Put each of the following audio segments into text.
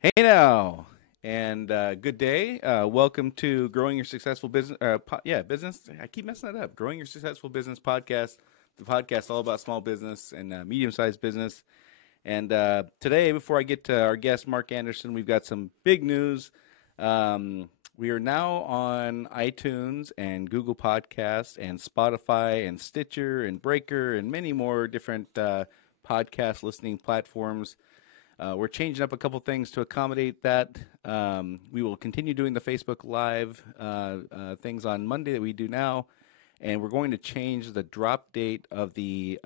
Hey now, and good day. Welcome to Growing Your Successful Business. Business. I keep messing that up. Growing Your Successful Business podcast. The podcast all about small business and medium-sized business. And today, before I get to our guest Mark Anderson, we've got some big news. We are now on iTunes and Google Podcasts and Spotify and Stitcher and Breaker and many more different podcast listening platforms. We're changing up a couple things to accommodate that. We will continue doing the Facebook Live things on Monday that we do now, and we're going to change the drop date of the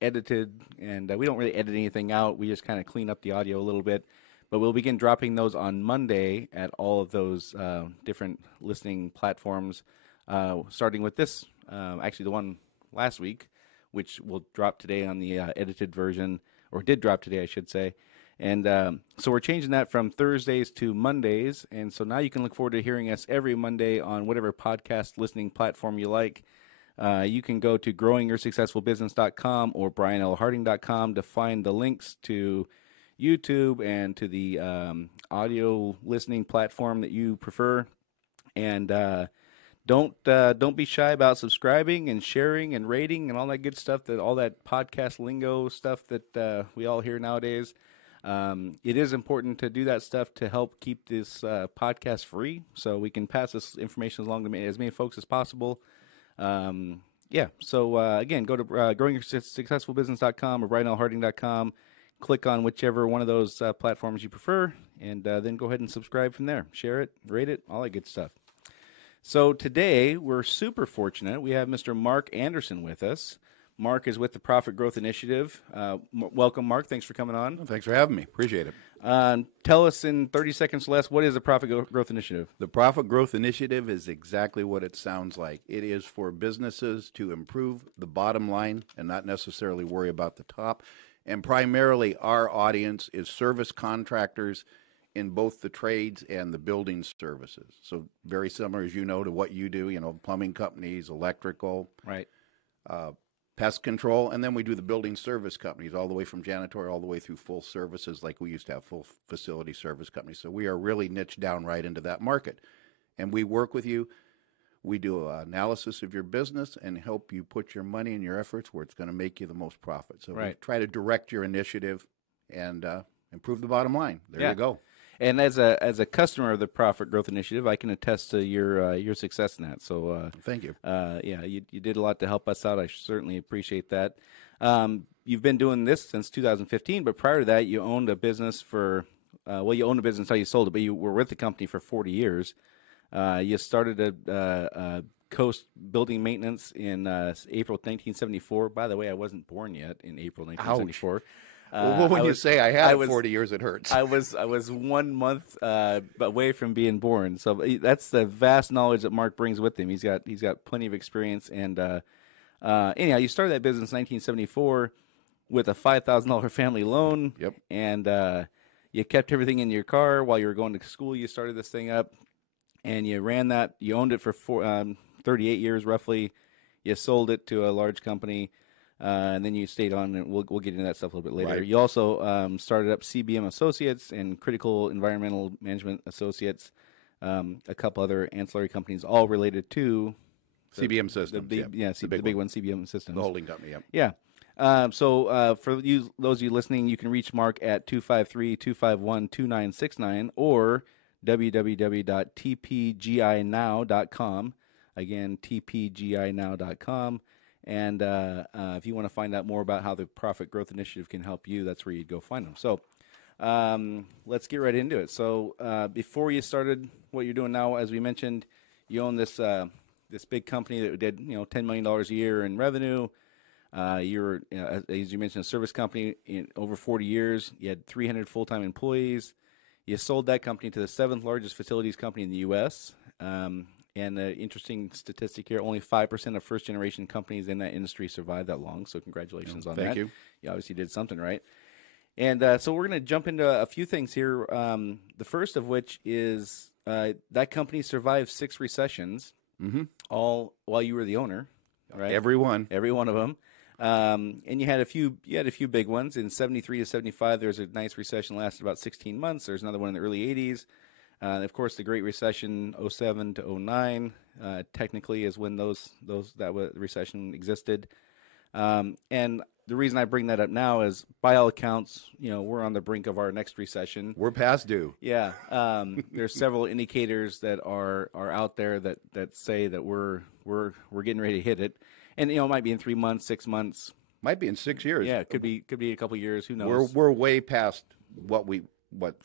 edited, and we don't really edit anything out. We just kind of clean up the audio a little bit, but we'll begin dropping those on Monday at all of those different listening platforms, starting with this, actually the one last week, which will drop today on the edited version, or did drop today, I should say. And so we're changing that from Thursdays to Mondays. And so now you can look forward to hearing us every Monday on whatever podcast listening platform you like. You can go to growingyoursuccessfulbusiness.com or brianlharding.com to find the links to YouTube and to the audio listening platform that you prefer. And don't be shy about subscribing and sharing and rating and all that good stuff, all that podcast lingo stuff that we all hear nowadays. It is important to do that stuff to help keep this podcast free, so we can pass this information along to as many folks as possible. So again, go to growingyoursuccessfulbusiness.com or brianlharding.com, click on whichever one of those platforms you prefer, and then go ahead and subscribe from there. Share it, rate it, all that good stuff. So today, we're super fortunate. We have Mr. Mark Anderson with us. Mark is with the Profit Growth Initiative. Welcome, Mark. Thanks for coming on. Well, thanks for having me. Appreciate it. Tell us in 30 seconds or less, what is the Profit Growth Initiative? The Profit Growth Initiative is exactly what it sounds like. It is for businesses to improve the bottom line and not necessarily worry about the top. And primarily, our audience is service contractors in both the trades and the building services. So very similar, as you know, to what you do, plumbing companies, electrical. Right. Pest control, and then we do the building service companies all the way from janitorial all the way through full services, like we used to have full facility service companies. So we are really niched down right into that market. And we work with you. We do an analysis of your business and help you put your money and your efforts where it's going to make you the most profit. So we try to direct your initiative and improve the bottom line. There you go. And as a customer of the Profit Growth Initiative, I can attest to your success in that. So thank you. You did a lot to help us out. I certainly appreciate that. You've been doing this since 2015, but prior to that, you owned a business you owned a business until you sold it, but you were with the company for 40 years. You started a Coast Building Maintenance in April 1974. By the way, I wasn't born yet in April 1974. Ouch. Well, when you say I had 40 years, it hurts. I was 1 month away from being born, so that's the vast knowledge that Mark brings with him. He's got plenty of experience, and anyhow, you started that business in 1974 with a $5,000 family loan. Yep. And you kept everything in your car while you were going to school. You started this thing up, and you ran that. You owned it for 38 years roughly. You sold it to a large company. And then you stayed on, and we'll get into that stuff a little bit later. Right. You also started up CBM Associates and Critical Environmental Management Associates, a couple other ancillary companies, all related to CBM Systems. The big one, CBM Systems. The holding company, Yeah. For those of you listening, you can reach Mark at 253-251-2969 or www.tpginow.com. Again, tpginow.com. And if you want to find out more about how the Profit Growth Initiative can help you, that's where you'd go find them. So let's get right into it. So before you started what you're doing now, as we mentioned, you own this big company that did $10 million a year in revenue. You're, as you mentioned, a service company in over 40 years. You had 300 full-time employees. You sold that company to the 7th largest facilities company in the U.S. And the interesting statistic here, only 5% of first-generation companies in that industry survive that long, so congratulations on that. Thank you. You obviously did something right. And so we're going to jump into a few things here, the first of which is that company survived 6 recessions, all while you were the owner, right? Every one of them. And you had a few big ones in 73 to 75. There was a nice recession, lasted about 16 months. There's another one in the early 80s. Of course, the Great Recession, 07 to 09, technically is when that recession existed. And the reason I bring that up now is, by all accounts, we're on the brink of our next recession. We're past due. Yeah. There's several indicators that are out there that say that we're getting ready to hit it. And it might be in 3 months, 6 months. Might be in 6 years. Yeah, it could be a couple of years. Who knows? We're way past what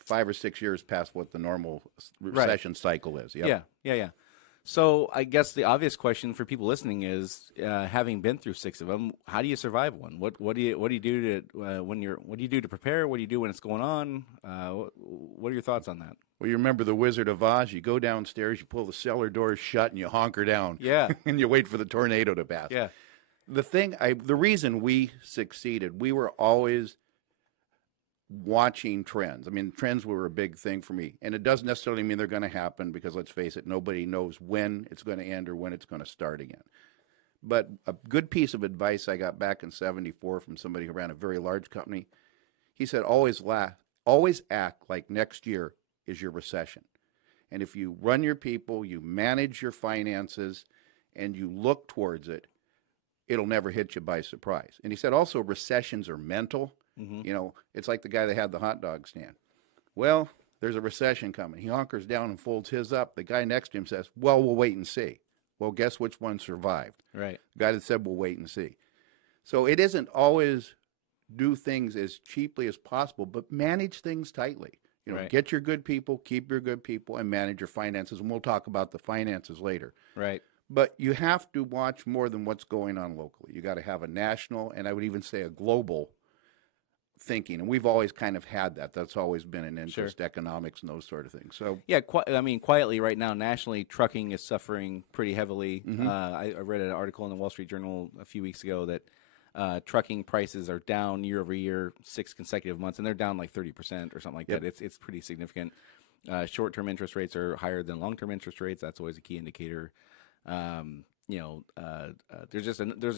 5 or 6 years past what the normal recession cycle is. Yep. Yeah. So I guess the obvious question for people listening is, having been through 6 of them, how do you survive one? What do you do to prepare? What do you do when it's going on? What are your thoughts on that? Well, you remember the Wizard of Oz? You go downstairs, you pull the cellar doors shut, and you honker down. Yeah. And you wait for the tornado to pass. Yeah. The reason we succeeded, we were always watching trends. I mean, trends were a big thing for me. And it doesn't necessarily mean they're going to happen, because let's face it, nobody knows when it's going to end or when it's going to start again. But a good piece of advice I got back in 74 from somebody who ran a very large company, he said, always act like next year is your recession. And if you run your people, you manage your finances, and you look towards it, it'll never hit you by surprise. And he said also, recessions are mental. Mm-hmm. It's like the guy that had the hot dog stand. Well, there's a recession coming. He honkers down and folds his up. The guy next to him says, well, we'll wait and see. Well, guess which one survived? Right. The guy that said, we'll wait and see. So it isn't always do things as cheaply as possible, but manage things tightly. Right. Get your good people, keep your good people, and manage your finances. And we'll talk about the finances later. Right. But you have to watch more than what's going on locally. You got to have a national, and I would even say a global thinking. And we've always kind of had that. That's always been an interest, Sure. economics and those sort of things. So yeah, quietly right now, nationally, trucking is suffering pretty heavily. Mm-hmm. I read an article in the Wall Street Journal a few weeks ago that trucking prices are down year over year, 6 consecutive months, and they're down like 30% or something like Yep. that. It's pretty significant. Short-term interest rates are higher than long-term interest rates. That's always a key indicator. There's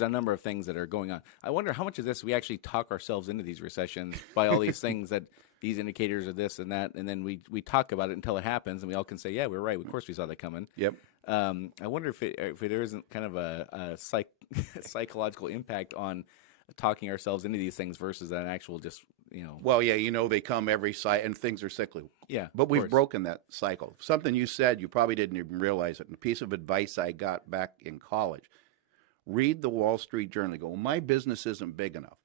a number of things that are going on. I wonder how much of this we actually talk ourselves into these recessions by all these things, that these indicators are this and that, and then we talk about it until it happens, and we all can say, yeah, we're right. Of course we saw that coming. Yep. I wonder if there isn't kind of a psychological impact on talking ourselves into these things versus an actual just. Well, yeah, they come every cycle, and things are cyclical. Yeah, but we've broken that cycle. Something you said, you probably didn't even realize it. And a piece of advice I got back in college: read the Wall Street Journal. They go, well, my business isn't big enough.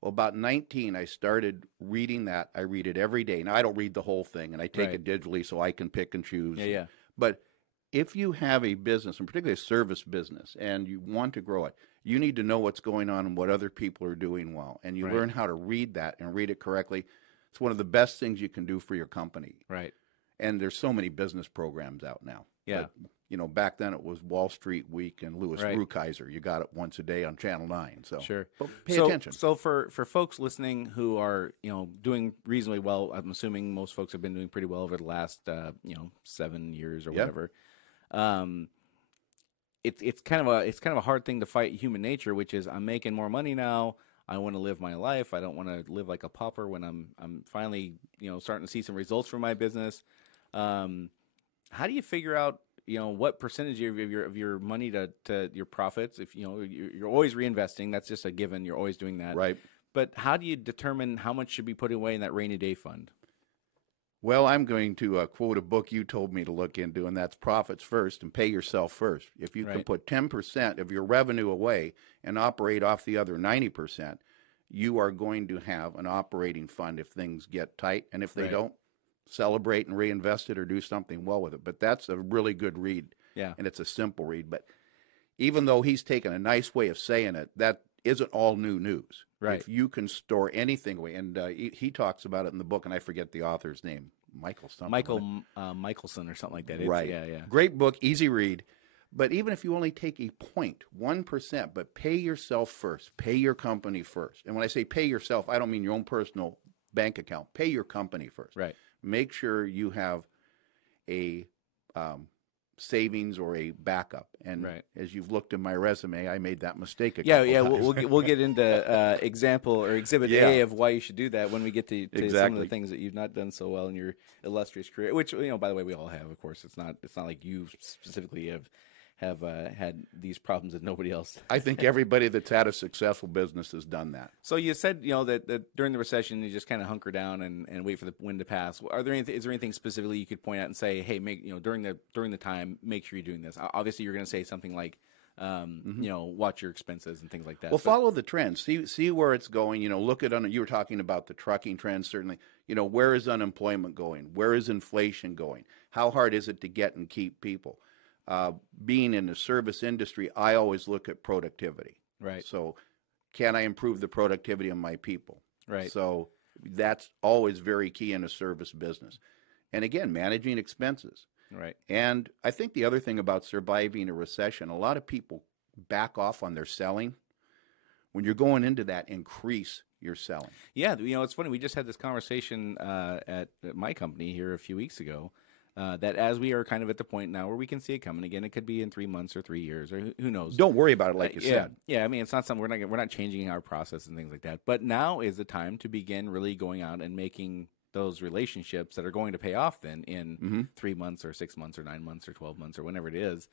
Well, about 19, I started reading that. I read it every day. Now, I don't read the whole thing, and I take it digitally so I can pick and choose. Yeah. But if you have a business, and particularly a service business, and you want to grow it, you need to know what's going on and what other people are doing well. And you learn how to read that and read it correctly. It's one of the best things you can do for your company. Right. And there's so many business programs out now. Yeah. But, back then it was Wall Street Week and Louis Brookhiser. You got it once a day on Channel 9. So sure. But pay attention. So for folks listening who are, doing reasonably well, I'm assuming most folks have been doing pretty well over the last, 7 years or whatever. It's kind of a hard thing to fight human nature, which is, I'm making more money now. I want to live my life. I don't want to live like a pauper when I'm finally starting to see some results from my business. How do you figure out what percentage of your money to your profits? If you're always reinvesting, that's just a given. You're always doing that, right? But how do you determine how much should be put away in that rainy day fund? Well, I'm going to quote a book you told me to look into, and that's Profits First and Pay Yourself First. If you can put 10% of your revenue away and operate off the other 90%, you are going to have an operating fund if things get tight. And if they don't, celebrate and reinvest it or do something well with it. But that's a really good read. Yeah. And it's a simple read. But even though he's taken a nice way of saying it, that isn't all new news. Right. If you can store anything away, and he talks about it in the book, and I forget the author's name, Michael Michelson or something like that. Right. Yeah. Great book, easy read. But even if you only take a 1%, but pay yourself first, pay your company first. And when I say pay yourself, I don't mean your own personal bank account. Pay your company first. Right. Make sure you have a savings or a backup. And Right. as you've looked in my resume, I made that mistake a Yeah, couple yeah. times. We'll get into example or exhibit Yeah. A of why you should do that when we get to some of Exactly. the things that you've not done so well in your illustrious career. Which, by the way, we all have. Of course, it's not like you specifically have had these problems that nobody else. I think everybody that's had a successful business has done that. So you said that during the recession you just kind of hunker down and wait for the wind to pass. Is there anything specifically you could point out and say, hey, during the time, make sure you're doing this? Obviously, you're going to say something like, watch your expenses and things like that. Well, follow the trends. See where it's going. Look at you were talking about the trucking trends. Certainly, where is unemployment going? Where is inflation going? How hard is it to get and keep people? Being in the service industry, I always look at productivity. Right. So, can I improve the productivity of my people? Right. So that's always very key in a service business. And again, managing expenses. Right. And I think the other thing about surviving a recession, a lot of people back off on their selling. When you're going into that, increase your selling. Yeah, it's funny. We just had this conversation at my company here a few weeks ago. That as we are kind of at the point now where we can see it coming again, it could be in 3 months or 3 years or who knows. Don't worry about it, like you said. Yeah. I mean, it's not something we're not changing our process and things like that. But now is the time to begin really going out and making those relationships that are going to pay off then in 3 months or 6 months or 9 months or 12 months or whenever it is,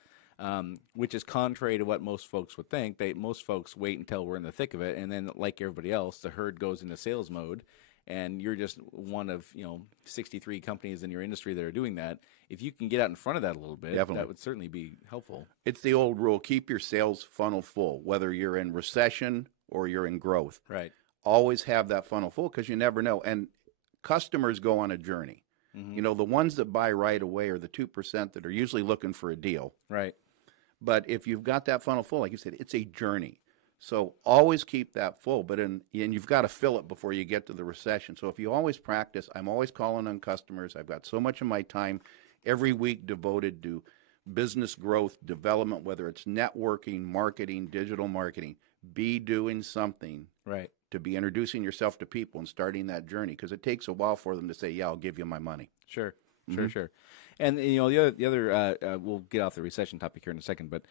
which is contrary to what most folks would think. Most folks wait until we're in the thick of it, and then like everybody else, the herd goes into sales mode. And you're just one of 63 companies in your industry that are doing that. If you can get out in front of that a little bit, Definitely. that would certainly be helpful. It's the old rule: keep your sales funnel full, whether you're in recession or you're in growth. Right. Always have that funnel full because you never know. And customers go on a journey. The ones that buy right away are the 2% that are usually looking for a deal. Right. But if you've got that funnel full, like you said, it's a journey. So always keep that full, and you've got to fill it before you get to the recession. So if you always practice, I'm always calling on customers. I've got so much of my time every week devoted to business growth, development, whether it's networking, marketing, digital marketing. Be doing something Right. to be introducing yourself to people and starting that journey, because it takes a while for them to say, yeah, I'll give you my money. Sure. And the other we'll get off the recession topic here in a second, but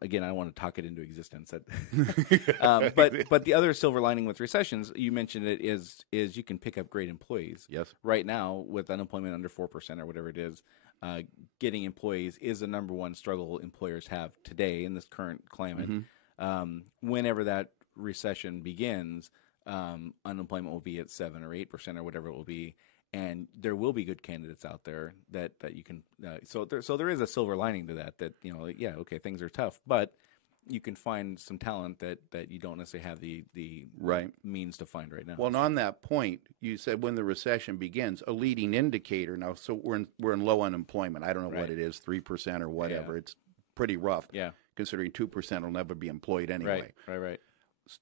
again, I don't want to talk it into existence. But the other silver lining with recessions, you mentioned it, is you can pick up great employees. Yes. Right now, with unemployment under 4% or whatever it is, getting employees is the number one struggle employers have today in this current climate. Whenever that recession begins, unemployment will be at 7 or 8% or whatever it will be. And there will be good candidates out there that you can. So there is a silver lining to that. Okay, things are tough, but you can find some talent that you don't necessarily have the Right. means to find right now. Well, and on that point, you said when the recession begins, a leading indicator. Now, so we're in low unemployment. I don't know what it is, 3% or whatever. Yeah. It's pretty rough. Yeah. Considering 2% will never be employed anyway. Right.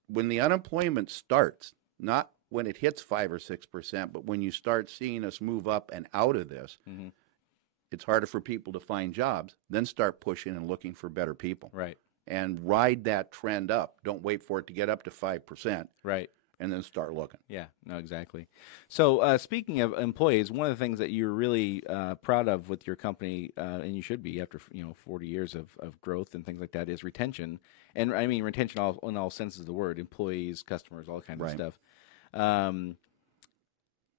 When the unemployment starts, not when it hits 5 or 6%, but when you start seeing us move up and out of this, it's harder for people to find jobs. Then start pushing and looking for better people. Right. And ride that trend up. Don't wait for it to get up to 5%. Right. And then start looking. Yeah, no, exactly. So speaking of employees, one of the things that you're really proud of with your company, and you should be after 40 years of growth and things like that, is retention. And I mean retention in all senses of the word: employees, customers, all kinds of stuff. And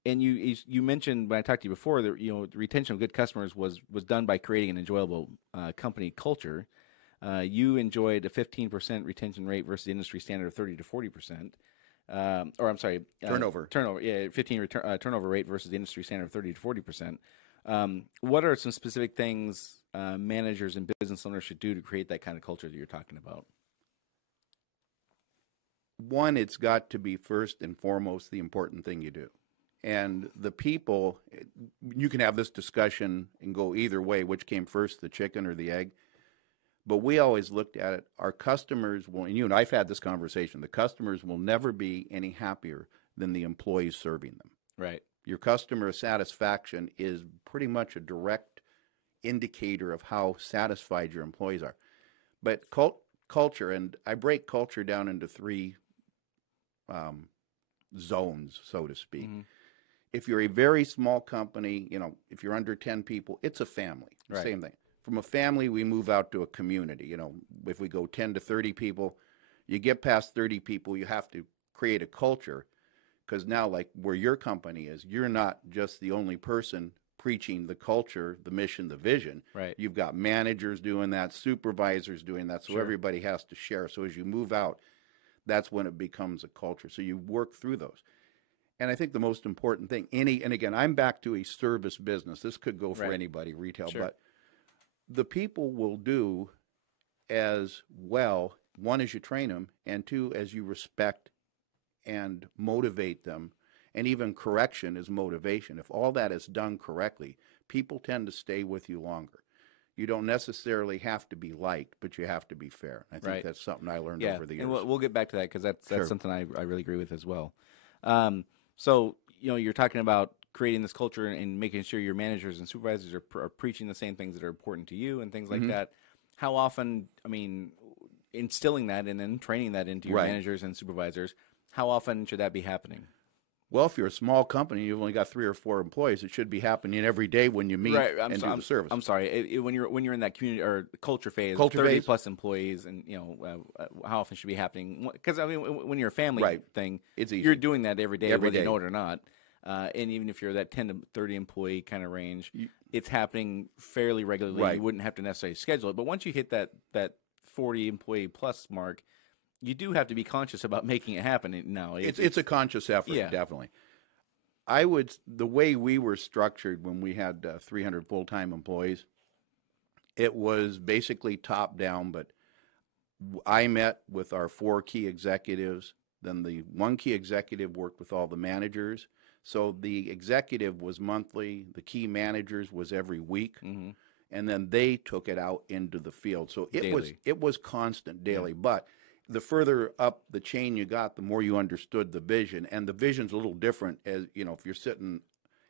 you mentioned when I talked to you before that the retention of good customers was done by creating an enjoyable company culture. You enjoyed a 15% retention rate versus the industry standard of 30 to 40%. Or I'm sorry, Turnover. Yeah, 15 turnover rate versus the industry standard of 30 to 40%. What are some specific things managers and business owners should do to create that kind of culture that you're talking about? One, it's got to be first and foremost the important thing you do. And the people, you can have this discussion and go either way, which came first, the chicken or the egg. But we always looked at it, our customers will, and you and I've had this conversation, the customers will never be any happier than the employees serving them. Right. Your customer satisfaction is pretty much a direct indicator of how satisfied your employees are. But culture, and I break culture down into three zones, so to speak. If you're a very small company, if you're under 10 people, it's a family. Right. Same thing. from a family, we move out to a community. You know, if we go 10 to 30 people, you get past 30 people, you have to create a culture, because now, like where your company is, you're not just the only person preaching the culture, the mission, the vision. Right. You've got managers doing that, supervisors doing that, so Sure. everybody has to share. So as you move out, that's when it becomes a culture. So you work through those. And I think the most important thing, and again, I'm back to a service business. This could go for Right. anybody, retail, Sure. but the people will do as well, one, as you train them, and two, as you respect and motivate them. And even correction is motivation. If all that is done correctly, people tend to stay with you longer. You don't necessarily have to be liked, but you have to be fair. I think Right. that's something I learned Yeah, over the years. and we'll get back to that because that's Sure. something I really agree with as well. So you're talking about creating this culture and making sure your managers and supervisors are preaching the same things that are important to you and things like Mm-hmm. that. How often, I mean, instilling that and then training that into your Right. managers and supervisors, how often should that be happening? Well, if you're a small company, you've only got 3 or 4 employees, it should be happening every day when you meet and do the service. I'm sorry. When you're in that community or culture phase, Culture 30 phase. plus employees, and how often should it be happening? Because I mean, when you're a family Right. thing, It's easy. you're doing that every day, Every whether you day. know it or not. And even if you're that 10 to 30 employee kind of range, it's happening fairly regularly. Right. You wouldn't have to necessarily schedule it, but once you hit that 40 employee plus mark, you do have to be conscious about making it happen. Now It's a conscious effort, Yeah. definitely. The way we were structured when we had 300 full-time employees, it was basically top down, but I met with our 4 key executives. Then the 1 key executive worked with all the managers. So the executive was monthly, the key managers was every week, Mhm. and then they took it out into the field. So Daily. it was constant daily, but the further up the chain you got, the more you understood the vision. And the vision's a little different. As you know, if you're sitting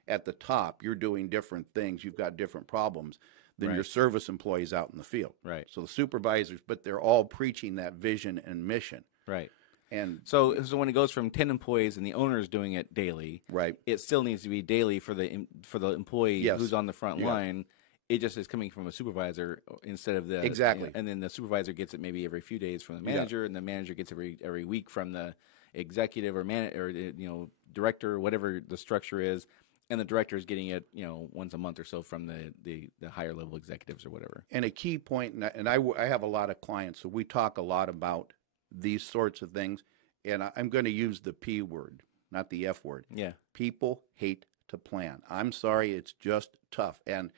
at the top, you're doing different things. You've got different problems than your Right. service employees out in the field. Right. So the supervisors, but they're all preaching that vision and mission. Right. And So when it goes from 10 employees and the owner is doing it daily, right, it still needs to be daily for the employee Yes. who's on the front Yeah. line. It just is coming from a supervisor instead of the Exactly. and then the supervisor gets it maybe every few days from the Yeah. manager, and the manager gets every week from the executive or director, or whatever the structure is, and the director is getting it once a month or so from the higher level executives or whatever. and a key point, and I have a lot of clients, so we talk a lot about these sorts of things. And I'm going to use the P word, not the F word. Yeah. People hate to plan. I'm sorry, it's just tough. And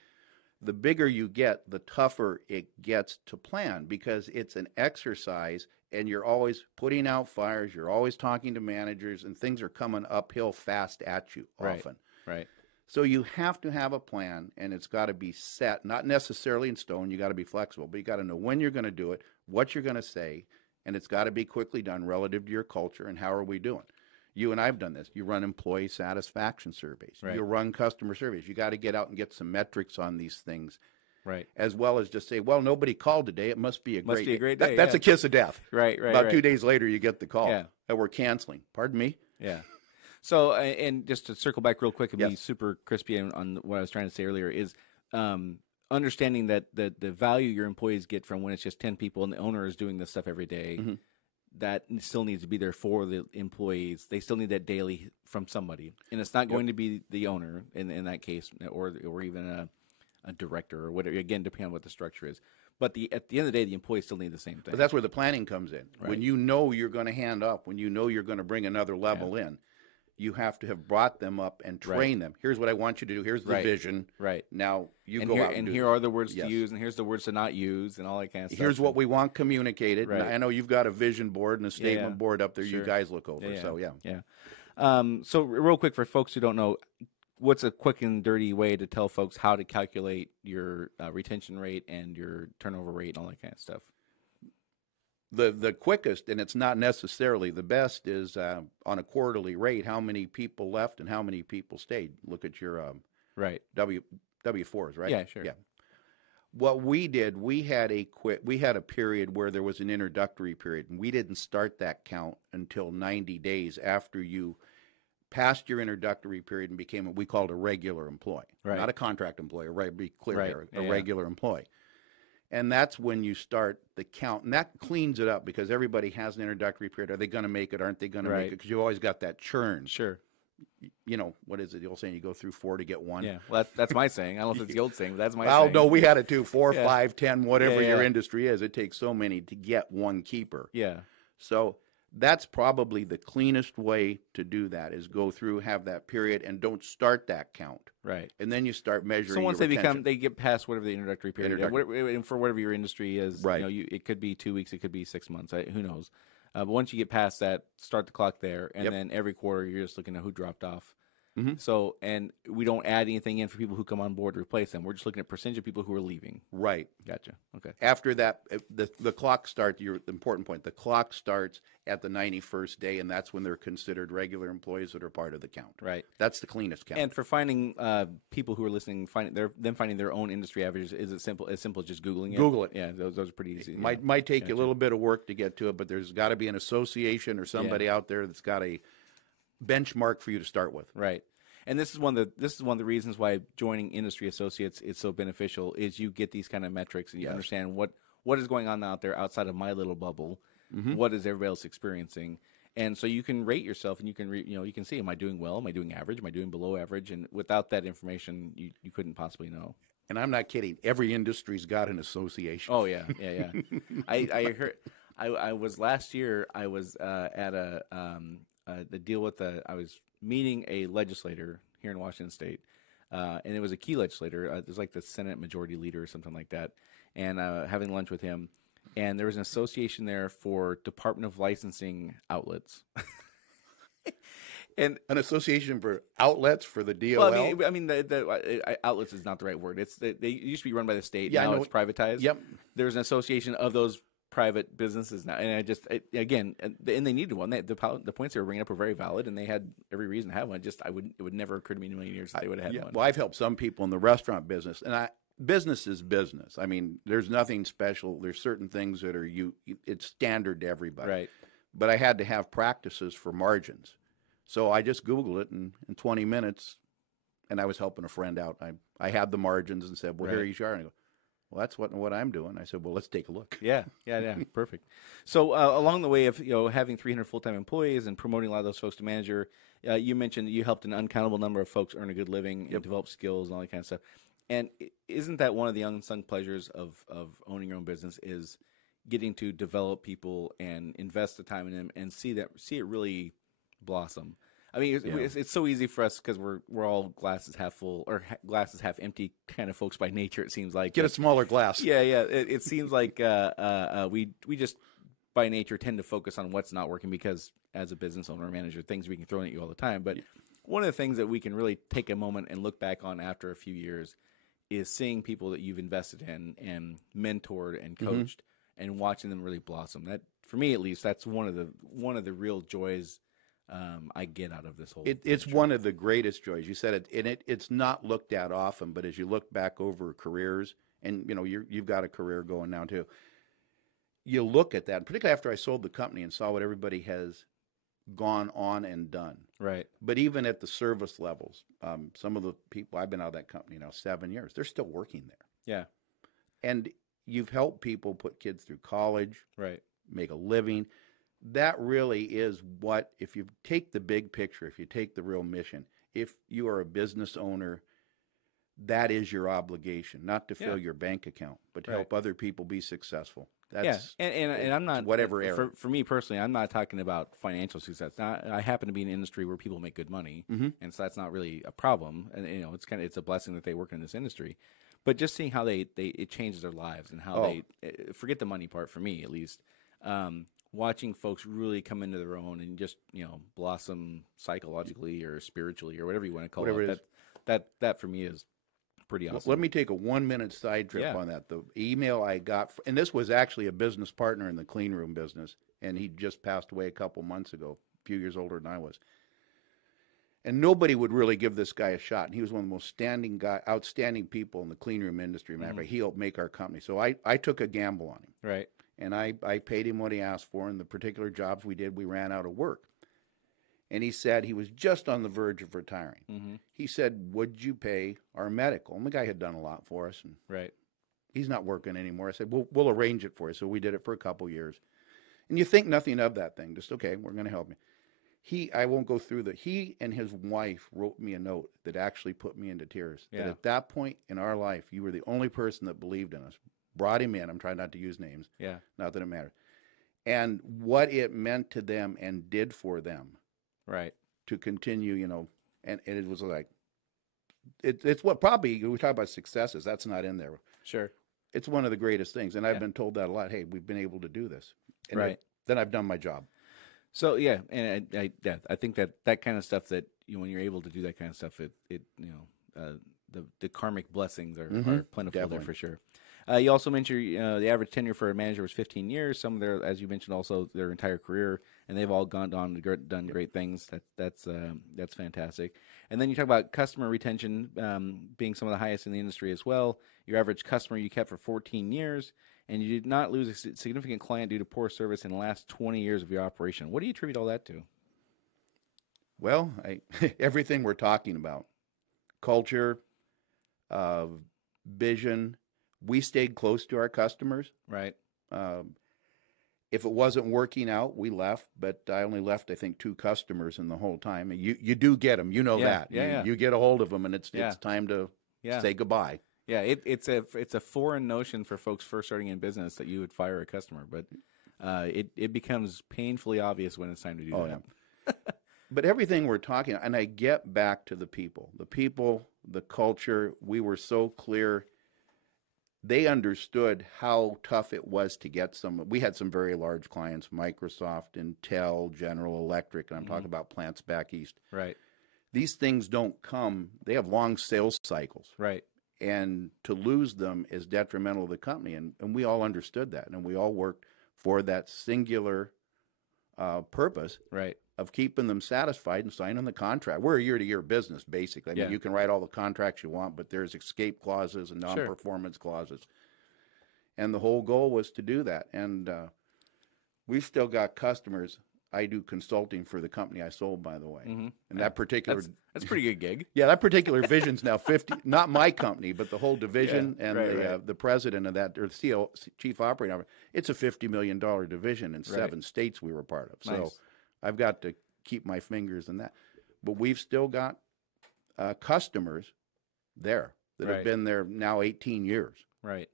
the bigger you get, the tougher it gets to plan, because it's an exercise and you're always putting out fires. You're always talking to managers, and things are coming uphill fast at you often. Right. So you have to have a plan, and it's got to be set, not necessarily in stone. You got to be flexible, but you got to know when you're going to do it, what you're going to say, and it's got to be quickly done relative to your culture and how are we doing. You and I have done this. You run employee satisfaction surveys. Right. You run customer surveys. You got to get out and get some metrics on these things, Right. as well as just say, well, nobody called today. It must be a great day. day, That's yeah. a kiss of death. Right. About 2 days later, you get the call Yeah. that we're canceling. Pardon me? Yeah. So, and just to circle back real quick and be Yes. super crispy on what I was trying to say earlier is understanding that the value your employees get from when it's just 10 people and the owner is doing this stuff every day, Mm-hmm. that still needs to be there for the employees. They still need that daily from somebody. And it's not going to be the owner in that case, or even a director or whatever, again, depending on what the structure is. But at the end of the day, the employees still need the same thing. But that's where the planning comes in. Right. When you know you're going to hand up, when you know you're going to bring another level in, you have to have brought them up and train them. Here's what I want you to do. Here's the vision. Right. Now you And go here, out and do here this. are the words Yes. to use, and here's the words to not use, and all that kind of stuff. Here's what we want communicated. Right. And I know you've got a vision board and a statement yeah. board up there Sure. you guys look over. So, yeah. Yeah. So real quick for folks who don't know, what's a quick and dirty way to tell folks how to calculate your retention rate and your turnover rate and all that kind of stuff? The quickest, and it's not necessarily the best, is on a quarterly rate, how many people left and how many people stayed. Look at your Right. W4s, right? Yeah, sure. Yeah. What we did, we had a period where there was an introductory period, and we didn't start that count until 90 days after you passed your introductory period and became what we called a regular employee. Right. Not a contract employee, right? Be clear Right. there, a Yeah. regular employee. And that's when you start the count, and that cleans it up because everybody has an introductory period. Are they going to make it? Aren't they going to make it? Because you always got that churn. Sure. What is it? The old saying, you go through 4 to get 1. Yeah, well, that's my saying. I don't know if it's the old saying, but that's my well, saying. no, we had it too. 4, Yeah. 5, 10, whatever Yeah. your industry is. It takes so many to get one keeper. Yeah. So that's probably the cleanest way to do that is go through, have that period, and don't start that count. Right. And then you start measuring. So once your they retention. they get past whatever the introductory period, and for whatever your industry is, Right. It could be 2 weeks, it could be 6 months, who knows? But once you get past that, start the clock there, and then every quarter you're just looking at who dropped off. Mm-hmm. So, and we don't add anything in for people who come on board to replace them. We're just looking at percentage of people who are leaving. Right. Gotcha. Okay. After that, the clock starts. The important point: the clock starts at the 91st day, and that's when they're considered regular employees that are part of the count. Right. That's the cleanest count. And for finding people who are listening, finding their own industry averages, is it simple as just Googling it? Google it. Yeah, those are pretty easy. It might take you a little bit of work to get to it, but there's got to be an association or somebody out there that's got a benchmark for you to start with. Right. And this is one of the reasons why joining industry associates is so beneficial. Is you get these kind of metrics and you understand what is going on out there outside of my little bubble. Mm-hmm. What is everybody else experiencing? And so you can rate yourself, and you can you can see, am I doing well? Am I doing average? Am I doing below average? And without that information, you couldn't possibly know. And I'm not kidding. Every industry's got an association. Oh yeah. I heard. I was last year. I was at the deal with I was meeting a legislator here in Washington State, and it was a key legislator. It was like the Senate Majority Leader or something like that, and having lunch with him. And there was an association there for Department of Licensing outlets. And an association for outlets for the DOL. Well, I mean, the outlets is not the right word. They used to be run by the state. Yeah, now it's privatized. Yep. There's an association of those private businesses now, and and they needed one. The points they were bringing up were very valid, and they had every reason to have one. It would never occur to me in a million years that they would have had one. Well, I've helped some people in the restaurant business, and business is business. I mean, there's nothing special. There's certain things that are it's standard to everybody. Right. But I had to have practices for margins. So I just Googled it in 20 minutes, and I was helping a friend out. I had the margins and said, well, here you are. And I go, well, that's what I'm doing. I said, well, let's take a look. Yeah, perfect. So along the way of having 300 full-time employees and promoting a lot of those folks to manager, you mentioned you helped an uncountable number of folks earn a good living and develop skills and all that kind of stuff. And isn't that one of the unsung pleasures of owning your own business is getting to develop people and invest the time in them and see it really blossom? I mean, it's so easy for us because we're all glasses half full or glasses half empty kind of folks by nature. It seems like get a smaller glass. Yeah. It seems like we just by nature tend to focus on what's not working because as a business owner or manager, things we can throw at you all the time. But one of the things that we can really take a moment and look back on after a few years is seeing people that you've invested in and mentored and coached and watching them really blossom. That, for me at least, that's one of the real joys I get out of this whole. It's one of the greatest joys. You said it, and it's not looked at often. But as you look back over careers, and you've got a career going now too. You look at that, particularly after I sold the company and saw what everybody has gone on and done. Right. But even at the service levels, some of the people, I've been out of that company now 7 years, they're still working there. Yeah. And you've helped people put kids through college, right, make a living. That really is what, if you take the big picture, if you take the real mission, if you are a business owner, that is your obligation, not to fill your bank account, but to help other people be successful. That's and I'm not whatever area. For me personally, I'm not talking about financial success. I happen to be in an industry where people make good money, and so that's not really a problem. And it's a blessing that they work in this industry. But just seeing how it changes their lives and how they forget the money part for me at least. Watching folks really come into their own and just blossom psychologically or spiritually or whatever you want to call it. That for me is pretty awesome. Let me take a 1 minute side trip on that. The email I got, and this was actually a business partner in the clean room business, and he just passed away a couple months ago, a few years older than I was. And nobody would really give this guy a shot. And he was one of the most outstanding people in the clean room industry. He helped make our company. So I took a gamble on him. Right. And I paid him what he asked for. And the particular jobs we did, we ran out of work. And he said he was just on the verge of retiring. He said, would you pay our medical? And the guy had done a lot for us. And he's not working anymore. I said, we'll arrange it for you. So we did it for a couple years. And you think nothing of that thing. Just, okay, we're going to help you. I won't go through he and his wife wrote me a note that actually put me into tears. Yeah. That at that point in our life, you were the only person that believed in us. Brought him in. I'm trying not to use names. Yeah. Not that it matters. And what it meant to them and did for them. Right. To continue, and it was like, it's what probably, we talk about successes. That's not in there. Sure. It's one of the greatest things. And I've been told that a lot. Hey, we've been able to do this. And right. Then I've done my job. So, yeah. And I think that kind of stuff that, when you're able to do that kind of stuff, the karmic blessings are plentiful Definitely. there for sure. You also mentioned the average tenure for a manager was 15 years. Some of their, as you mentioned, also their entire career, and they've all gone on to done great things. That's fantastic. And then you talk about customer retention being some of the highest in the industry as well. Your average customer you kept for 14 years, and you did not lose a significant client due to poor service in the last 20 years of your operation. What do you attribute all that to? Well, everything we're talking about, culture, vision. We stayed close to our customers. Right. If it wasn't working out, we left. But I only left, I think, 2 customers in the whole time. And you do get them. You know that. You get a hold of them, and it's time to say goodbye. Yeah, it's a foreign notion for folks first starting in business that you would fire a customer, but it becomes painfully obvious when it's time to do that. Yeah. But everything we're talking, and I get back to the people, the culture. We were so clear. They understood how tough it was to get some. We had some very large clients, Microsoft, Intel, General Electric, and I'm talking about plants back east. Right. These things don't come. They have long sales cycles. Right. And to lose them is detrimental to the company. And we all understood that. And we all worked for that singular purpose of keeping them satisfied and signing the contract. We're a year-to-year business, basically. I mean, you can write all the contracts you want, but there's escape clauses and non-performance clauses. And the whole goal was to do that. And we've still got customers. I do consulting for the company I sold, by the way. And that particular... That's a pretty good gig. Yeah, that particular division's now 50, not my company, but the whole division the president of that, or the CEO, chief operating officer, it's a $50 million division in 7 states we were part of. So I've got to keep my fingers in that. But we've still got customers there that have been there now 18 years. Right.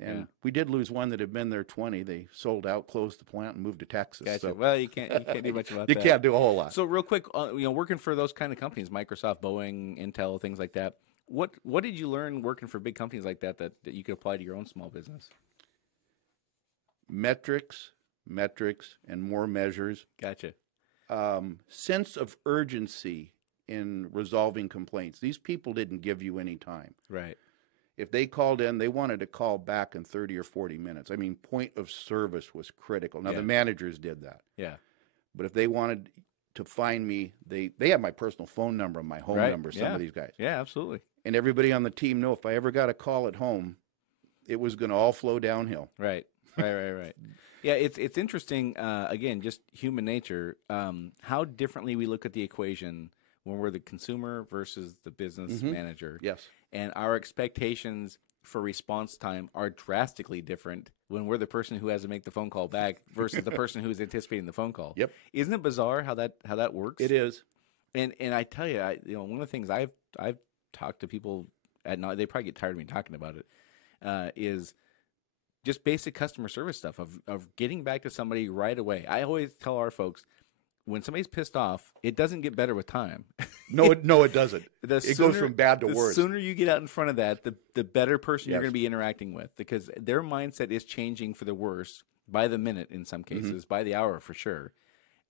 And we did lose one that had been there 20. They sold out, closed the plant, and moved to Texas. Gotcha. So Well, you can't do much about you that. You can't do a whole lot. So real quick, working for those kind of companies, Microsoft, Boeing, Intel, things like that, what did you learn working for big companies like that you could apply to your own small business? Metrics, and more measures. Gotcha. Sense of urgency in resolving complaints. These people didn't give you any time. Right. If they called in, they wanted to call back in 30 or 40 minutes. I mean, point of service was critical. Now, the managers did that. Yeah. But if they wanted to find me, they have my personal phone number and my home number, some of these guys. Yeah, absolutely. And everybody on the team know if I ever got a call at home, it was going to all flow downhill. Right. Yeah, it's interesting, again, just human nature, how differently we look at the equation when we're the consumer versus the business manager. Yes. And our expectations for response time are drastically different when we're the person who has to make the phone call back versus the person who's anticipating the phone call. Yep. Isn't it bizarre how that works? It is. And I tell you, one of the things I've talked to people at night, they probably get tired of me talking about it, is just basic customer service stuff of getting back to somebody right away. I always tell our folks, when somebody's pissed off, it doesn't get better with time. No, it doesn't. It goes from bad to worse. The sooner you get out in front of that, the better person you're going to be interacting with, because their mindset is changing for the worse by the minute in some cases, by the hour for sure.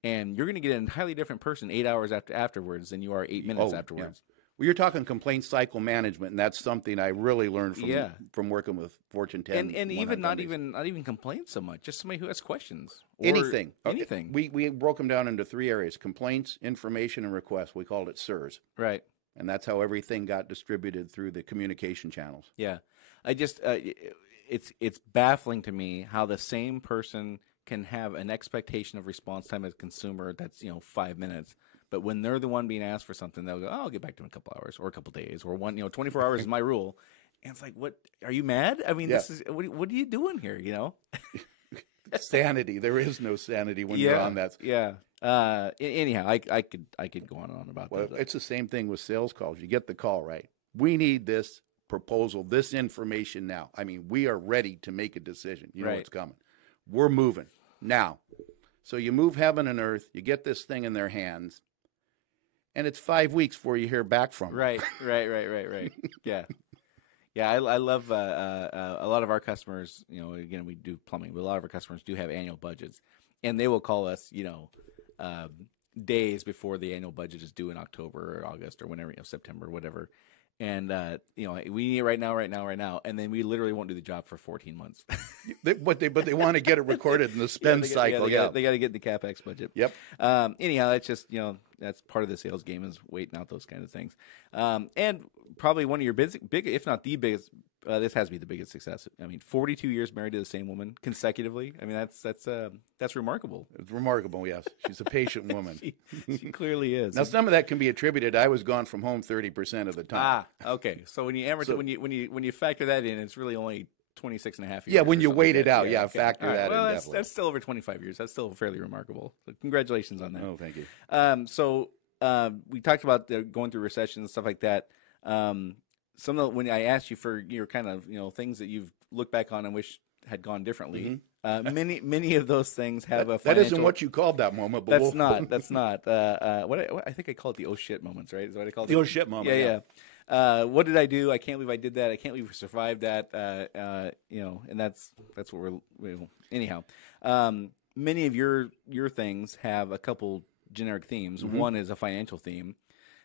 And you're going to get an entirely different person 8 hours afterwards than you are 8 minutes afterwards. Yeah. Well, you're talking complaint cycle management, and that's something I really learned from working with Fortune 10. And even not even complaints so much, just somebody who has questions. Or anything. We broke them down into 3 areas: complaints, information, and requests. We called it SIRS. Right. And that's how everything got distributed through the communication channels. Yeah. I just it's baffling to me how the same person can have an expectation of response time as a consumer that's 5 minutes. But when they're the one being asked for something, they'll go, "Oh, I'll get back to them in a couple hours or a couple days or 24 hours is my rule." And it's like, what, are you mad? I mean, Yeah. this is, what are you doing here? You know? Sanity. There is no sanity when you're on that. Yeah. Anyhow, I could go on and on about Well, that. it's the same thing with sales calls. You get the call, right? We need this proposal, this information now. I mean, we are ready to make a decision. You know Right. what's coming. We're moving now. So you move heaven and earth. You get this thing in their hands, and it's 5 weeks before you hear back from them. Right. Yeah. Yeah, I love a lot of our customers. You know, again, we do plumbing, but a lot of our customers do have annual budgets, and they will call us, you know, days before the annual budget is due in October or August or whenever, you know, September, or whatever. And you know, we need it right now, and then we literally won't do the job for 14 months. But they want to get it recorded in the spend cycle. They got to get the capex budget. Yep. Anyhow, that's just, you know, that's part of the sales game, is waiting out those kind of things. And probably one of your big, if not the biggest, this has to be the biggest success. I mean, 42 years married to the same woman consecutively. I mean, that's remarkable. It's remarkable, yes. She's a patient woman. She clearly is. Now, some of that can be attributed. I was gone from home 30% of the time. Okay. So when you amortize, when you factor that in, it's really only 26 and a half years. Yeah, when you wait like it that. out, Okay. factor All right. that well, in. that's, Definitely. that's still over 25 years. That's still fairly remarkable. So congratulations on that. Oh, thank you. So we talked about going through recessions and stuff like that. Some of when I asked you for your kind of, you know, things that you've looked back on and wish had gone differently, many of those things have a financial. That isn't what you called that moment, but That's not. That's not. What I think I call it the oh shit moments, right? Is that what I call it? The oh shit moment. Yeah. What did I do? I can't believe I did that. I can't believe we survived that. You know, and that's what anyhow. Many of your things have a couple generic themes. One is a financial theme.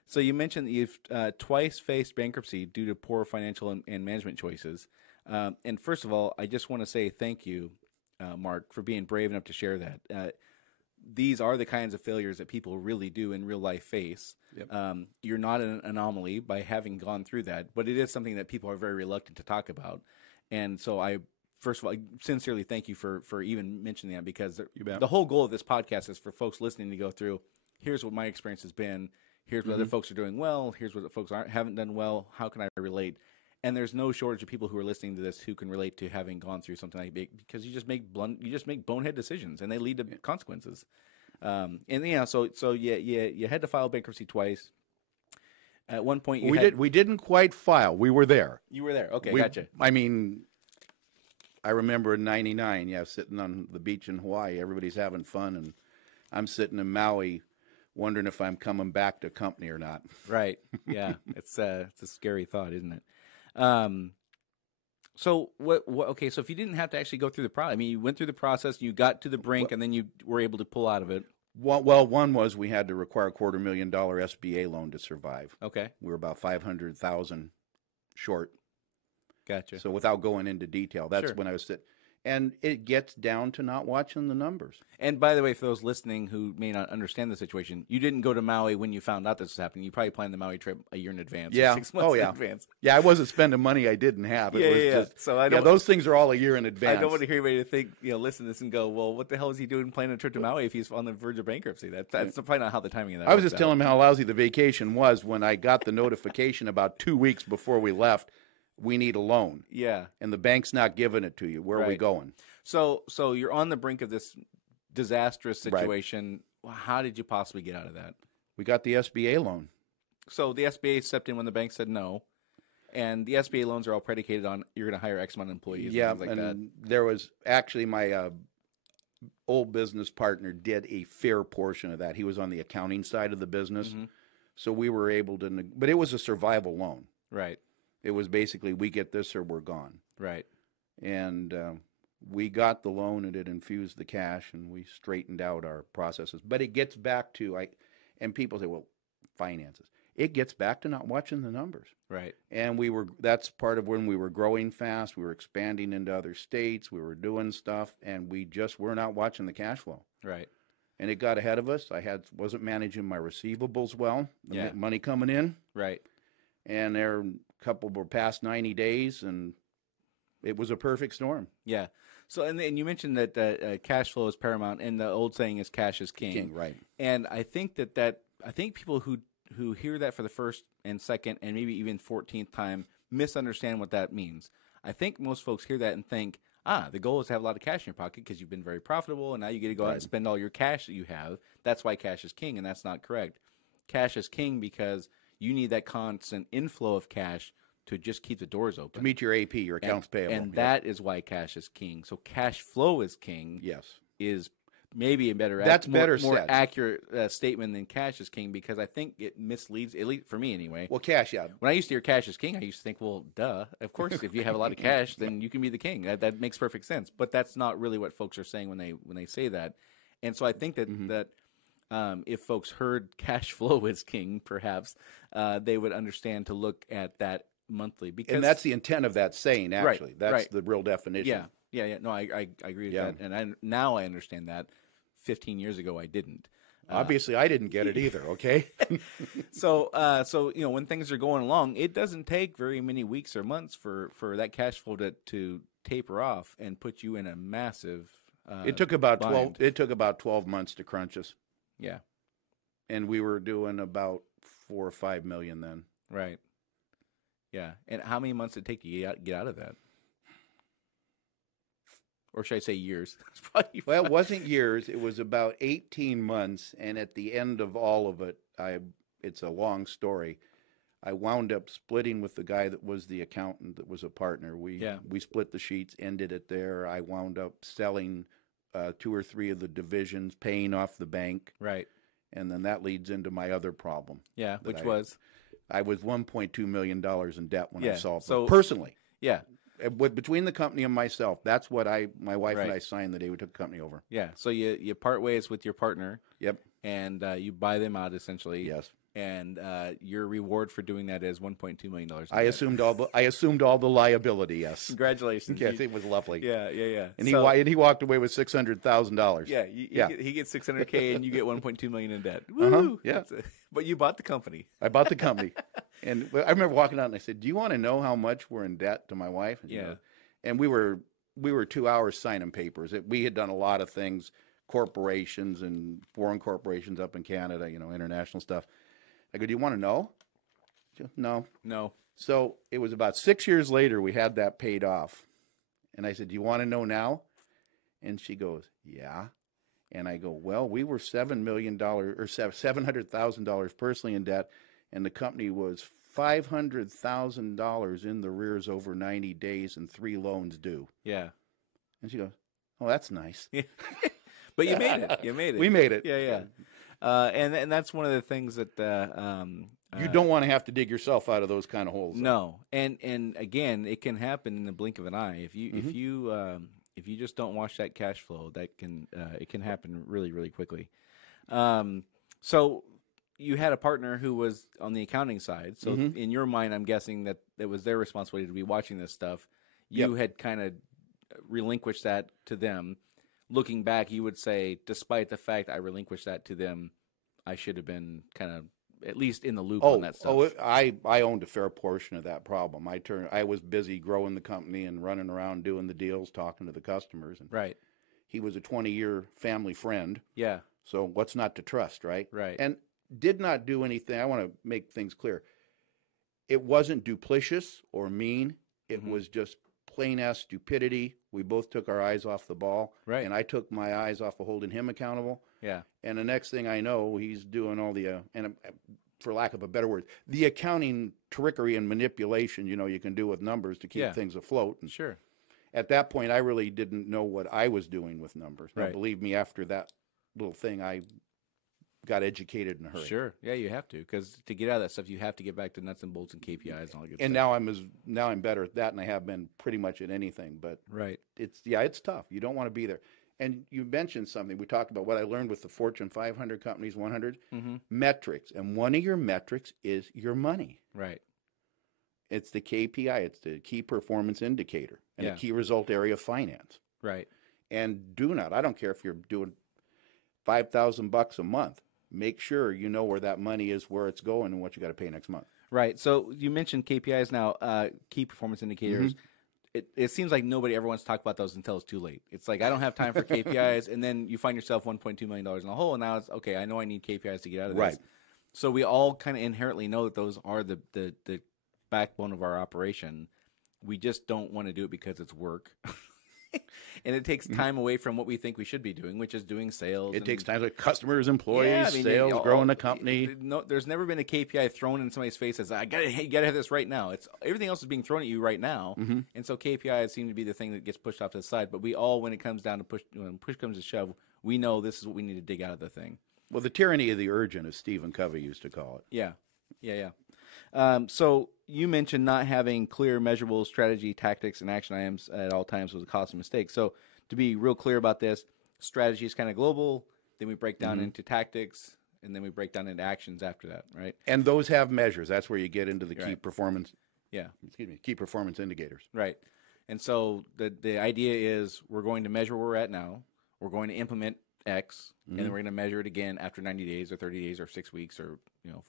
So you mentioned that you've twice faced bankruptcy due to poor financial and management choices. And first of all, I just want to say thank you, Mark, for being brave enough to share that. These are the kinds of failures that people really do in real life face. Yep. You're not an anomaly by having gone through that, but it is something that people are very reluctant to talk about. And so first of all, I sincerely thank you for even mentioning that, because the whole goal of this podcast is for folks listening to go through, here's what my experience has been. Here's what other folks are doing well. Here's what folks haven't done well. How can I relate? And there's no shortage of people who are listening to this who can relate to having gone through something like that, because you just make bonehead decisions, and they lead to consequences. And so you had to file bankruptcy twice. At one point, We didn't quite file. We were there. You were there. Okay, gotcha. I mean, I remember in '99, sitting on the beach in Hawaii, everybody's having fun, and I'm sitting in Maui, wondering if I'm coming back to company or not. Right. Yeah. It's a scary thought, isn't it? So what? Okay. So if you didn't have to actually go through the process, I mean, you went through the process, you got to the brink, and then you were able to pull out of it. Well, one was we had to require a $250,000 SBA loan to survive. Okay. We were about $500,000 short. Gotcha. So without going into detail, that's when I was sitting. And it gets down to not watching the numbers. And by the way, for those listening who may not understand the situation, you didn't go to Maui when you found out this was happening. You probably planned the Maui trip a year in advance. Yeah. 6 months in advance. Yeah, I wasn't spending money I didn't have. It was just, so those things are all a year in advance. I don't want to hear anybody to think, listen to this and go, well, what the hell is he doing planning a trip to Maui if he's on the verge of bankruptcy? That's probably not how the timing of that I was just out. telling him how lousy the vacation was when I got the notification about 2 weeks before we left, we need a loan. Yeah. And the bank's not giving it to you. Where are we going? So you're on the brink of this disastrous situation. Right. How did you possibly get out of that? We got the SBA loan. So the SBA stepped in when the bank said no, and the SBA loans are all predicated on you're going to hire X amount of employees. Yeah, and things like that. There was actually my old business partner did a fair portion of that. He was on the accounting side of the business, so we were able to. But it was a survival loan. Right. It was basically we get this or we're gone. Right. And we got the loan and it infused the cash and we straightened out our processes. But it gets back to and people say, well, finances. It gets back to not watching the numbers. Right. And that's part of when we were growing fast. We were expanding into other states. We were doing stuff and we just were not watching the cash flow. Right. And it got ahead of us. Wasn't managing my receivables well. The money coming in. Right. And a couple were past 90 days and it was a perfect storm. Yeah. So, and you mentioned that cash flow is paramount, and the old saying is "cash is king." King, right? And I think I think people who hear that for the first and second and maybe even 14th time misunderstand what that means. I think most folks hear that and think, the goal is to have a lot of cash in your pocket because you've been very profitable and now you get to go out and spend all your cash that you have. That's why cash is king, and that's not correct. Cash is king because you need that constant inflow of cash to just keep the doors open. To meet your AP, your accounts payable. And that is why cash is king. So cash flow is king. Yes. Is maybe a better, more accurate statement than cash is king, because I think it misleads, at least for me anyway. Well, cash, yeah. When I used to hear cash is king, I used to think, well, duh. Of course, if you have a lot of cash, then you can be the king. That makes perfect sense. But that's not really what folks are saying when they say that. And so I think that if folks heard cash flow is king, perhaps they would understand to look at that monthly. Because, and that's the intent of that saying, actually. That's the real definition. Yeah. No, I agree with that. And now I understand that. 15 years ago, I didn't. Obviously, I didn't get it either, okay? So when things are going along, it doesn't take very many weeks or months for that cash flow to taper off and put you in a massive it took about bind. 12 months to crunch us. Yeah. And we were doing about 4 or 5 million then. Right. Yeah. And how many months did it take to get out of that? Or should I say years? Well, it wasn't years. It was about 18 months. And at the end of all of it, it's a long story. I wound up splitting with the guy that was the accountant that was a partner. We split the sheets, ended it there. I wound up selling 2 or 3 of the divisions, paying off the bank. Right. And then that leads into my other problem. Yeah, which was? I was $1.2 million in debt when I solved it. Personally. Yeah. Between the company and myself, that's what my wife and I signed the day we took the company over. Yeah. So you part ways with your partner. Yep. And you buy them out essentially. Yes. And your reward for doing that is $1.2 million. I assumed all the liability. Yes. Congratulations. Yes, it was lovely. Yeah. And he walked away with $600,000. Yeah. He gets $600K and you get $1.2 million in debt. Woo! Yeah. But you bought the company. I bought the company. And I remember walking out and I said, "Do you want to know how much we're in debt?" to my wife. And, and we were 2 hours signing papers. We had done a lot of things, corporations and foreign corporations up in Canada, international stuff. I go, "Do you want to know?" She goes, No. So it was about 6 years later we had that paid off. And I said, "Do you want to know now?" And she goes, "Yeah." And I go, "Well, we were $7 million or $700,000 personally in debt, and the company was $500,000 in the rears over 90 days and 3 loans due." Yeah. And she goes, "Oh, that's nice." But you made it. We made it. Yeah. And that's one of the things that you don't want to have to dig yourself out of those kind of holes. No. And again, it can happen in the blink of an eye. If you just don't watch that cash flow, it can happen really, really quickly. So you had a partner who was on the accounting side. So in your mind, I'm guessing that it was their responsibility to be watching this stuff. You had kind of relinquished that to them. Looking back, you would say, despite the fact I relinquished that to them, I should have been kind of at least in the loop on that stuff. I owned a fair portion of that problem. I was busy growing the company and running around doing the deals, talking to the customers. And right. He was a 20-year family friend. Yeah. So what's not to trust, right? Right. And did not do anything. I want to make things clear. It wasn't duplicitous or mean. It was just plain-ass stupidity. We both took our eyes off the ball. Right. And I took my eyes off of holding him accountable. Yeah. And the next thing I know, he's doing all the, for lack of a better word, the accounting trickery and manipulation, you can do with numbers to keep things afloat. And sure. At that point, I really didn't know what I was doing with numbers. Now, right. Believe me, after that little thing, I got educated in a hurry. Sure. Yeah, you have to, because to get out of that stuff, you have to get back to nuts and bolts and KPIs and all that good and stuff. now I'm better at that, and I have been pretty much at anything. But right. It's tough. You don't want to be there. And you mentioned something. We talked about what I learned with the Fortune 500 companies, 100 metrics, and one of your metrics is your money. Right. It's the KPI. It's the key performance indicator and a key result area of finance. Right. And I don't care if you're doing $5,000 a month. Make sure you know where that money is, where it's going, and what you got to pay next month. Right. So you mentioned KPIs now, key performance indicators. It seems like nobody ever wants to talk about those until it's too late. It's like, I don't have time for KPIs, and then you find yourself $1.2 million in the hole, and now it's, okay, I know I need KPIs to get out of this. Right. So we all kind of inherently know that those are the backbone of our operation. We just don't want to do it because it's work. And it takes time away from what we think we should be doing, which is doing sales. It takes time with customers, employees, sales, growing the company. No, there's never been a KPI thrown in somebody's face as you gotta have this right now. It's everything else is being thrown at you right now, and so KPIs seem to be the thing that gets pushed off to the side. But we all, when it comes down to when push comes to shove, we know this is what we need to dig out of the thing. Well, the tyranny of the urgent, as Stephen Covey used to call it. Yeah. So you mentioned not having clear, measurable strategy, tactics, and action items at all times was a costly mistake. So to be real clear about this, strategy is kind of global. Then we break down into tactics, and then we break down into actions after that, right? And those have measures. That's where you get into the key Right. performance. Yeah. Key performance indicators. Right. And so the idea is we're going to measure where we're at now. We're going to implement X, and then we're going to measure it again after 90 days or 30 days or 6 weeks or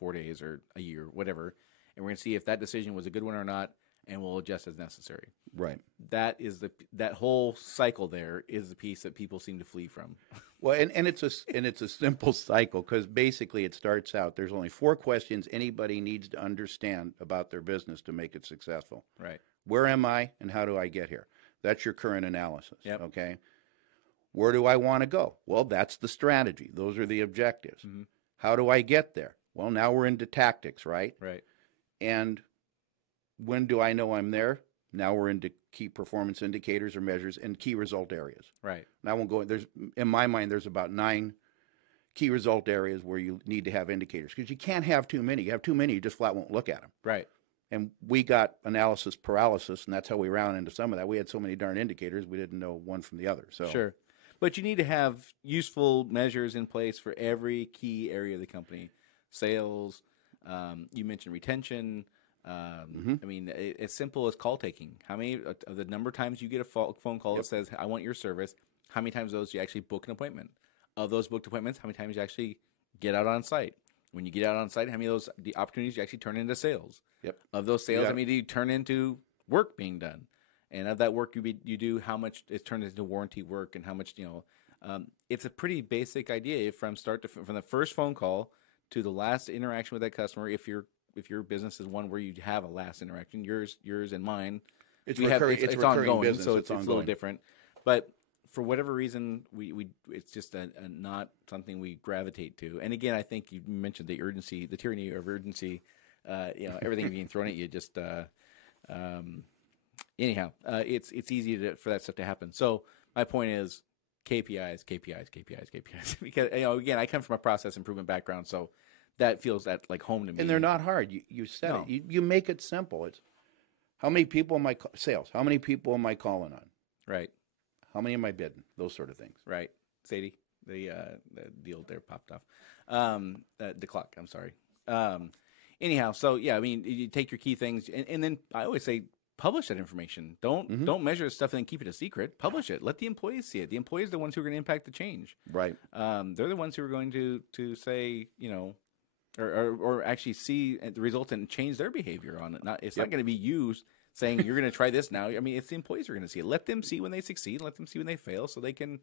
4 days or a year, whatever. And we're going to see if that decision was a good one or not, and we'll adjust as necessary. Right. That whole cycle there is the piece that people seem to flee from. Well, and it's a simple cycle because basically it starts out. There's only 4 questions anybody needs to understand about their business to make it successful. Right. Where am I, and how do I get here? That's your current analysis. Yep. Okay. Where do I want to go? Well, that's the strategy. Those are the objectives. How do I get there? Well, now we're into tactics, right? Right. And when do I know I'm there? Now we're into key performance indicators or measures and key result areas. Right. And I won't go. In my mind, there's about 9 key result areas where you need to have indicators because you can't have too many. You have too many, you just flat won't look at them. Right. And we got analysis paralysis, and that's how we round into some of that. We had so many darn indicators, we didn't know one from the other. So Sure. But you need to have useful measures in place for every key area of the company. Sales, you mentioned retention. I mean, as simple as call taking. How many of the number of times you get a phone call that says, I want your service, how many times those you actually book an appointment? Of those booked appointments, how many times you actually get out on site? When you get out on site, how many of those the opportunities you actually turn into sales? Yep. Of those sales, how many do you turn into work being done? And of that work you do, how much is turned into warranty work, and how much it's a pretty basic idea from from the first phone call to the last interaction with that customer. If your business is one where you have a last interaction, yours and mine, it's recurring. It's ongoing, business, so it's a little different. But for whatever reason, we it's just a not something we gravitate to. And again, I think you mentioned the urgency, the tyranny of urgency. Everything being thrown at you. Just anyhow, it's easy for that stuff to happen. So my point is KPIs. Because again, I come from a process improvement background, so that feels like home to me. And they're not hard. You said it. You make it simple. It's how many people am I sales? How many people am I calling on? Right. How many am I bidding? Those sort of things. Right. Sadie, the deal there popped off. The clock. I'm sorry. Anyhow, so yeah, I mean, you take your key things, and then I always say publish that information. Don't measure stuff and then keep it a secret. Publish it. Let the employees see it. The employees are the ones who are going to impact the change. Right. They're the ones who are going to say, or actually see the result and change their behavior on it. It's not going to be you saying you're going to try this now. I mean, it's the employees who are going to see it. Let them see when they succeed. Let them see when they fail, so they can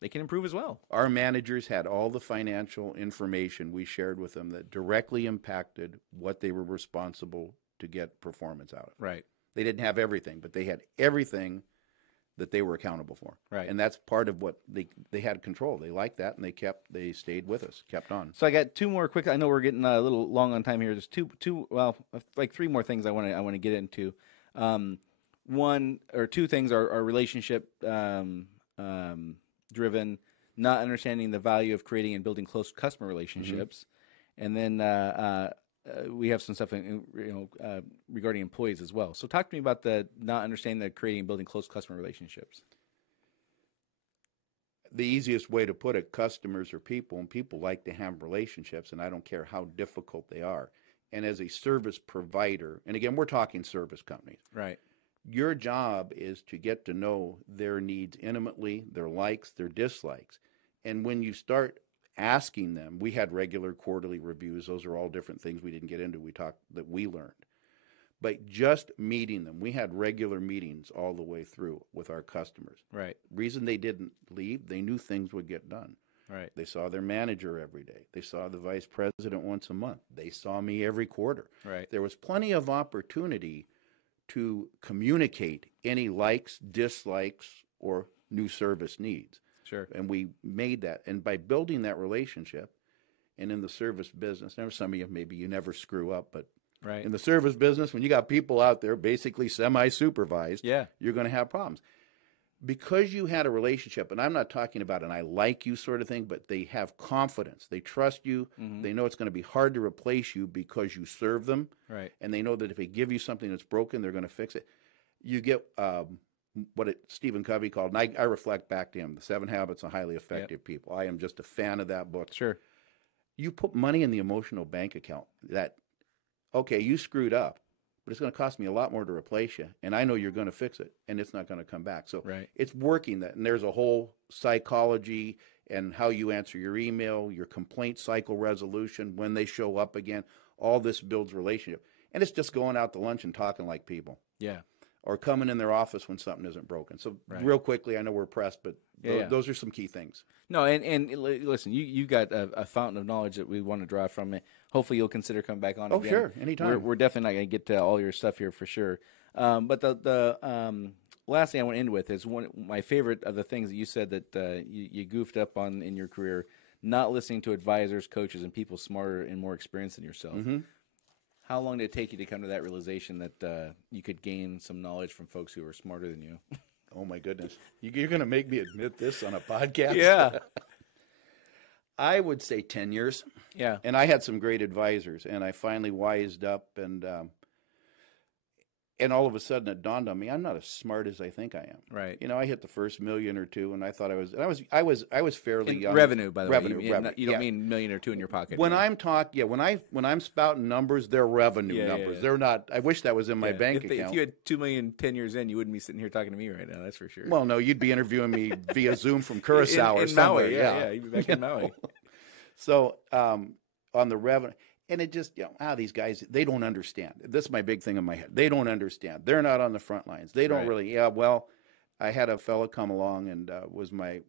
improve as well. Our managers had all the financial information we shared with them that directly impacted what they were responsible to get performance out of. Right. They didn't have everything, but they had everything that they were accountable for. Right. And that's part of what they had control. They liked that, and they stayed with us, kept on. So I got 2 more quick. I know we're getting a little long on time here. There's like 3 more things I want to get into. 1 or 2 things are relationship driven, not understanding the value of creating and building close customer relationships, and then we have some stuff regarding employees as well. So talk to me about the not understanding the creating and building close customer relationships. The easiest way to put it, customers are people, and people like to have relationships, and I don't care how difficult they are. And as a service provider, and again, we're talking service companies. Right. Your job is to get to know their needs intimately, their likes, their dislikes. And when you start asking them, we had regular quarterly reviews. Those are all different things we didn't get into. We talked that we learned. But just meeting them, we had regular meetings all the way through with our customers. Right. Reason they didn't leave, they knew things would get done. Right. They saw their manager every day. They saw the vice president once a month. They saw me every quarter. Right. There was plenty of opportunity to communicate any likes, dislikes, or new service needs. Sure. And we made that. And by building that relationship, and in the service business, now some of you, maybe you never screw up, but Right. in the service business, when you got people out there basically semi-supervised, Yeah. you're going to have problems. Because you had a relationship, and I'm not talking about an I like you sort of thing, but they have confidence. They trust you. Mm-hmm. They know it's going to be hard to replace you because you serve them. Right. And they know that if they give you something that's broken, they're going to fix it. You get Stephen Covey called, and I reflect back to him, The 7 Habits of Highly Effective People. I am just a fan of that book. Sure. You put money in the emotional bank account that, okay, you screwed up, but it's going to cost me a lot more to replace you, and I know you're going to fix it, and it's not going to come back. So Right. it's working that, and there's a whole psychology and how you answer your email, your complaint cycle resolution, when they show up again. All this builds relationship, and it's just going out to lunch and talking like people. Yeah. Or coming in their office when something isn't broken. So Right. real quickly, I know we're pressed, but Yeah. those are some key things. No, and listen, you got a fountain of knowledge that we want to draw from it. Hopefully, you'll consider coming back on. Oh, again. sure, anytime. We're definitely not going to get to all your stuff here for sure. But the last thing I want to end with is my favorite of the things that you said that you goofed up on in your career, not listening to advisors, coaches, and people smarter and more experienced than yourself. Mm-hmm. How long did it take you to come to that realization that you could gain some knowledge from folks who were smarter than you? Oh, my goodness. You're going to make me admit this on a podcast? Yeah. I would say 10 years. Yeah. And I had some great advisors, and I finally wised up, and all of a sudden it dawned on me, I'm not as smart as I think I am. Right. You know, I hit the first million or two, and I thought I was fairly young. Revenue, by the way. Revenue. You don't mean million or two in your pocket. When I'm when I'm spouting numbers, they're revenue numbers. Yeah. They're not. I wish that was in my bank account. If you had 2 million 10 years in, you wouldn't be sitting here talking to me right now. That's for sure. Well, no, you'd be interviewing me via Zoom from Curacao or in somewhere. Maui, yeah, you'd be back in Maui. So on the revenue, and it just, these guys, they don't understand. This is my big thing in my head. They don't understand. They're not on the front lines. They don't Right. really. Well, I had a fellow come along and was my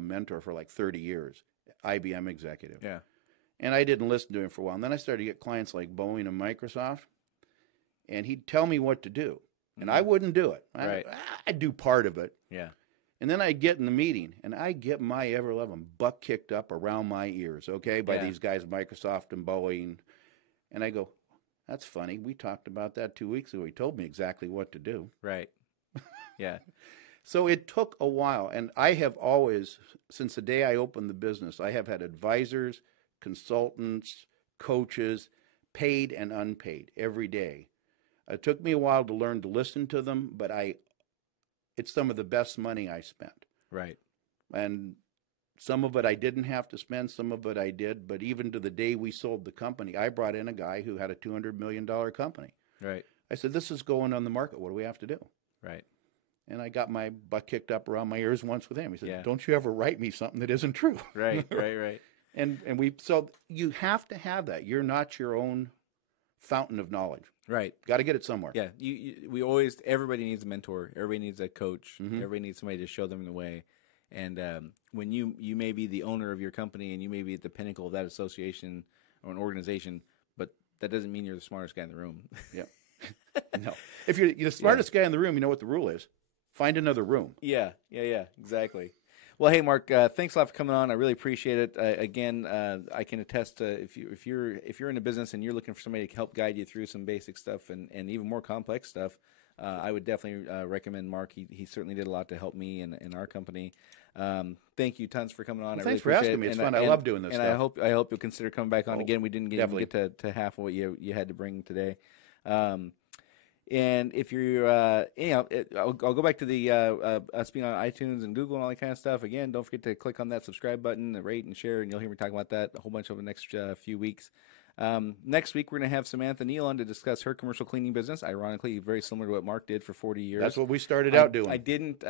mentor for like 30 years, IBM executive. Yeah. And I didn't listen to him for a while. And then I started to get clients like Boeing and Microsoft, and he'd tell me what to do, and I wouldn't do it. Right. I'd do part of it. Yeah. And then I get in the meeting, and I get my ever-loving butt kicked up around my ears, okay, by these guys, Microsoft and Boeing. And I go, that's funny. We talked about that 2 weeks ago. He told me exactly what to do. Right. Yeah. So it took a while. And I have always, since the day I opened the business, I have had advisors, consultants, coaches, paid and unpaid, every day. It took me a while to learn to listen to them, but it's some of the best money I spent. Right. And some of it I didn't have to spend, some of it I did. But even to the day we sold the company, I brought in a guy who had a $200 million company. Right. I said, this is going on the market. What do we have to do? Right. And I got my butt kicked up around my ears once with him. He said, Yeah. don't you ever write me something that isn't true. Right. Right. And so you have to have that. You're not your own fountain of knowledge. Right. Got to get it somewhere. Yeah. Everybody needs a mentor. Everybody needs a coach. Everybody needs somebody to show them the way. And when you may be the owner of your company and you may be at the pinnacle of that association or an organization, but that doesn't mean you're the smartest guy in the room. Yeah. No. If you're the smartest guy in the room, you know what the rule is. Find another room. Yeah. Exactly. Well, hey, Mark, thanks a lot for coming on. I really appreciate it. Again, I can attest to if you're in a business and you're looking for somebody to help guide you through some basic stuff and even more complex stuff, I would definitely recommend Mark. He certainly did a lot to help me and our company. Thank you tons for coming on. Well, I really thanks for asking appreciate me. it. It's And fun. I love doing this and stuff. I hope you'll consider coming back on Oh, again. We didn't even definitely. get to half of what you had to bring today. And if you're, I'll go back to the us being on iTunes and Google and all that kind of stuff. Again, don't forget to click on that subscribe button, the rate and share, and you'll hear me talking about that a whole bunch over the next few weeks. Next week, we're going to have Samantha Neal on to discuss her commercial cleaning business. Ironically, very similar to what Mark did for 40 years. That's what we started out doing. I didn't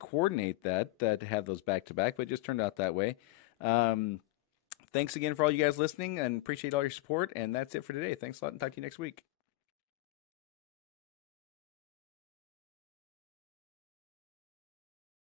coordinate that to have those back to back, but it just turned out that way. Thanks again for all you guys listening, and appreciate all your support. And that's it for today. Thanks a lot, and talk to you next week.